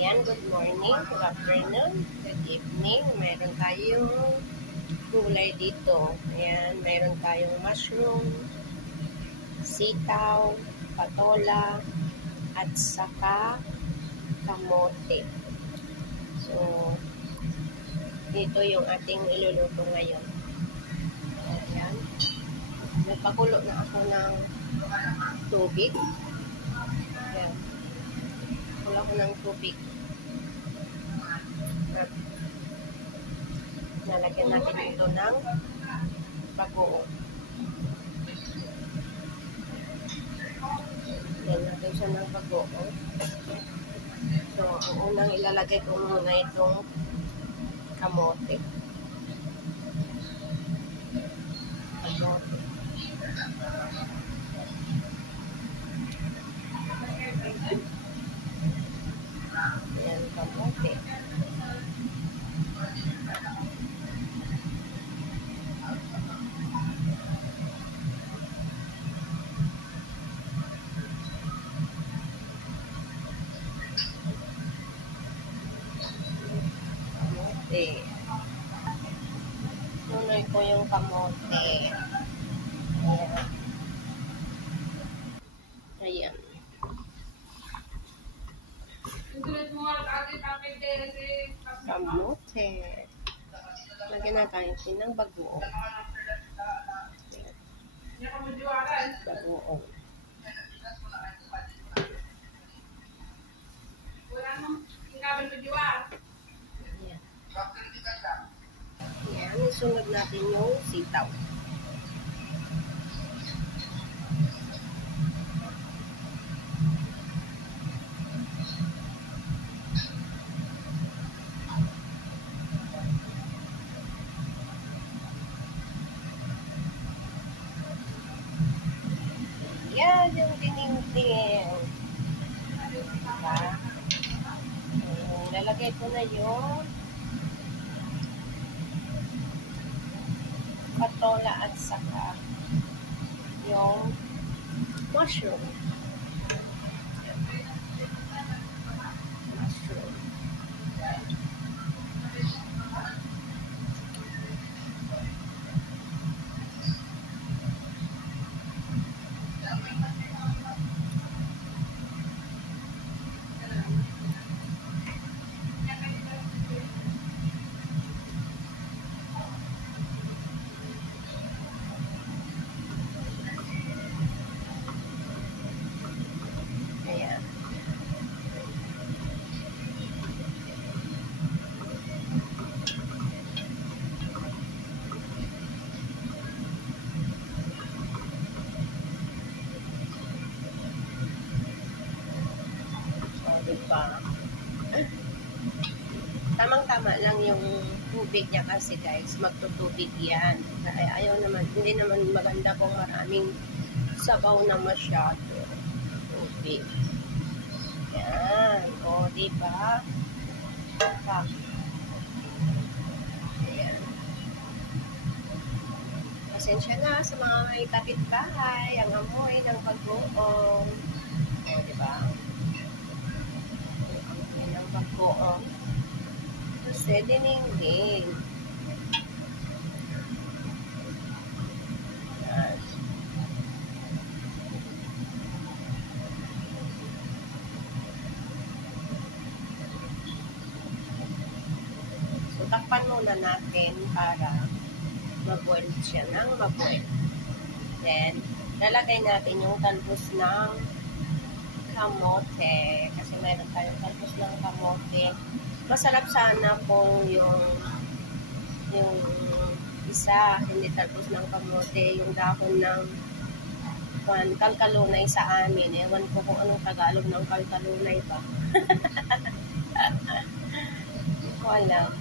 Ayan, good morning, good afternoon, good evening. Meron tayong gulay dito. Ayan, meron tayong mushroom, sitaw, patola, at saka kamote. So, dito yung ating iluluto ngayon. Ayan. Nagpakulo na ako ng tubig. Ayan. Kulo ko ng tubig. At nalagyan natin ito ng bagoong. Lagyan natin siya ng bagoong. So, ang unang ilalagay ko muna itong kamote. Kamote. Ayan, kamote. Kamote. Tuloy ko yung kamote. Ayan. Ayan. Kamote. Lagyan na tayo ng bagoong. Bagoong. Ayan, isunod natin yung sitaw. Yan yung tiningting. Diba? Lalagay ko na yung patola at saka yung mushroom. Mushroom. Ayan. So, diba? Tamang-tama lang yung tubig niya kasi guys, magtutubig yan. Ayaw naman, hindi naman maganda kung maraming sabaw na masyado. Tubig. Yan. O, diba? Ayan. Pasensya na sa mga may kapitbahay, ang amoy ng bagoong. O, diba? Ang amoy ng bagoong. Kasi dinengdeng. Yan. So, takpan muna natin para maboil siya ng maboil. Then, lalagay natin yung talbos ng kamote. Kasi mayroon tayong talbos ng kamote. Masarap sana kung yung isa, hindi talbos ng kamote, yung dahon ng kalkalunay sa amin. Ewan ko kung anong Tagalog ng kalkalunay ba. Hindi ko alam.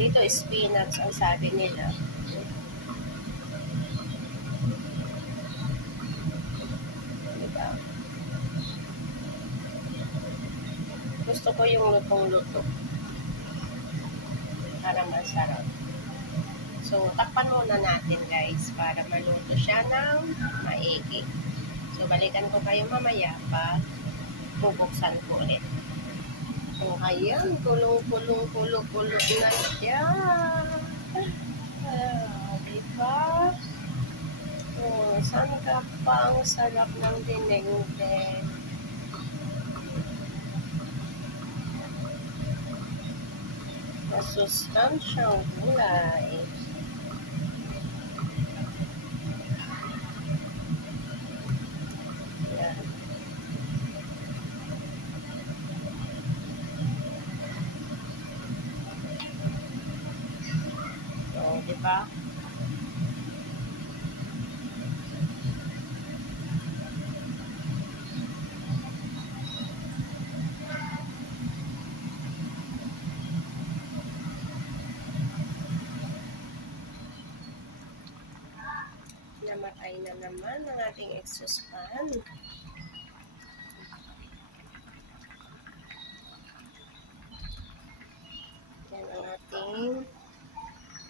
Dito, spinach ang sabi nila. Diba? Gusto ko yung lutong-luto. Para masarap. So, takpan muna natin guys para maluto siya ng maigi. So, balikan ko kayo mamaya pa bubuksan ko ulit. Oh, ayan, kulong-kulong na siya. Diba? Oh, saan ka pa ang sarap ng dinengdeng? Masustansyang gulay. Yan. So, diba? Namatay na naman ang ating exhaust fan. Yan ang ating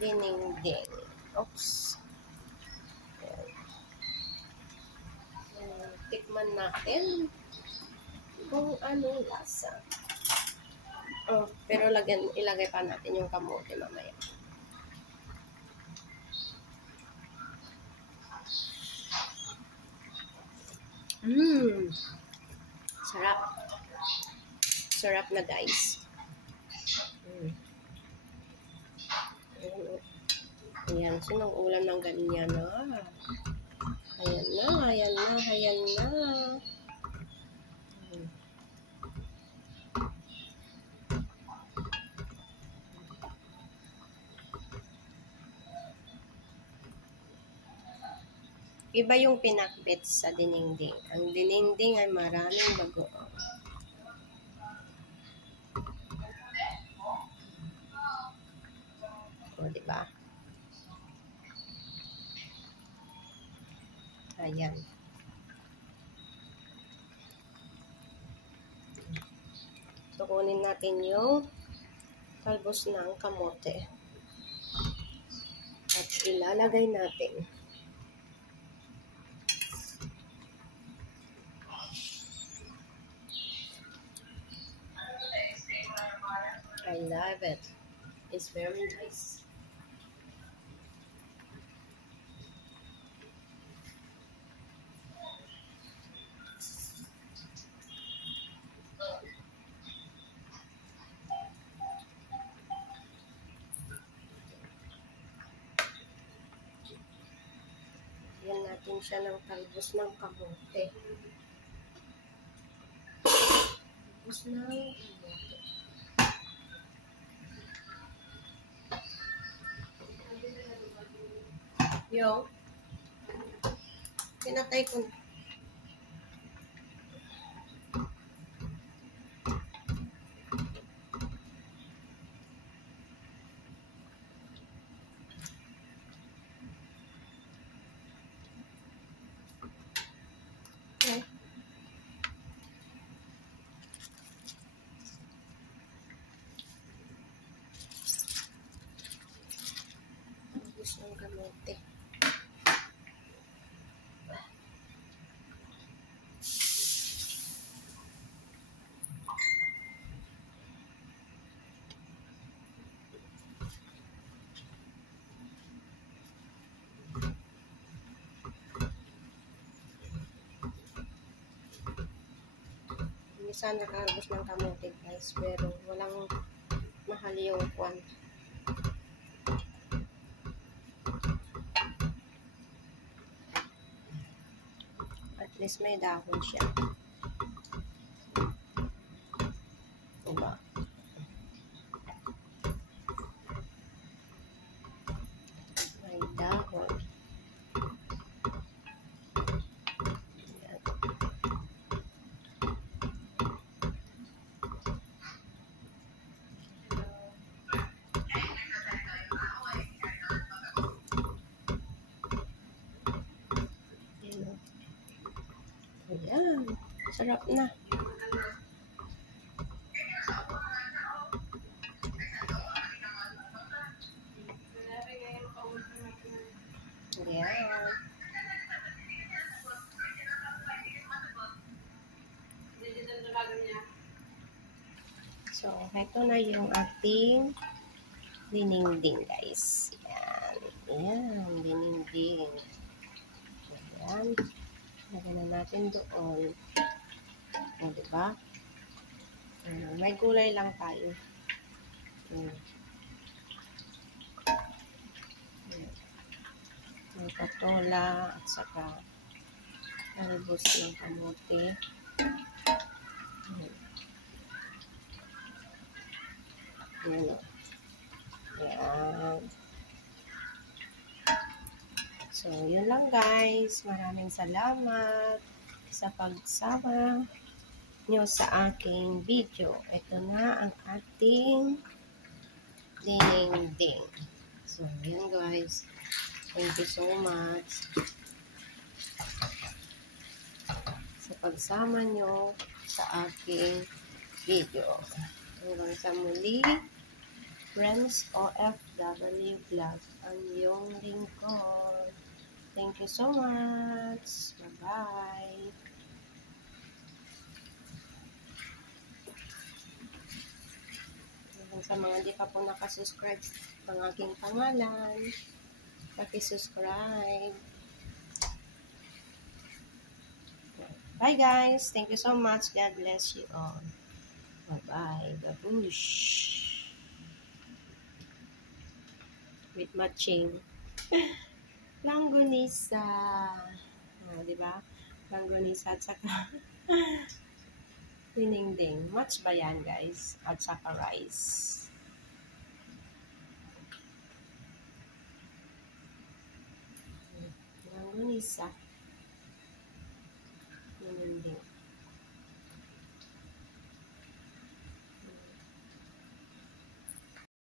dinengdeng. Oops. Yan. Tikman natin kung anong lasa. Oh, pero ilagay pa natin yung kamote mamaya. Sarap. Sarap na, guys. Ayan, sinong ulam ng ganyan na? Ayan na, ayan na, ayan na. Iba yung pinakbit sa dinengdeng. Ang dinengdeng ay maraming bagoong. O, diba? Ayan. So, kunin natin yung talbos ng kamote. At ilalagay natin. I love it. It's very nice. Yan natin siya ng talbos ng kamote. Talbos ng kamote. Yo. Pinatay ko na. Okay. Talbos ng kamote. Minsan nakaharbos ng kamote, guys, pero walang mahal yung kwan. At least may dahon siya. Diba? May dahon. Yan. Ayan. Sarap na. Ayan. So, ito na yung ating dininding, guys. Yan. Yan, dininding. Yan. Lagyan na natin doon. O, diba? May gulay lang tayo. May patola at saka talbos ng kamote. Yan o. Yan. So, yun lang guys. Maraming salamat sa pagsama nyo sa aking video. Ito na ang ating ding-ding. So, yun guys. Thank you so much sa pagsama nyo sa aking video. Hanggang sa muli, Friends OFW Vlog, ang iyong lingkod. Thank you so much. Bye-bye. Hanggang sa mga di pa po nakasubscribe ng aking pangalan, paki-subscribe. Bye guys. Thank you so much. God bless you all. Bye-bye. Babush. With matching. Langgonisa. Diba? Langgonisa at saka dininding. Match ba yan guys? At saka rice. Langgonisa. Dininding.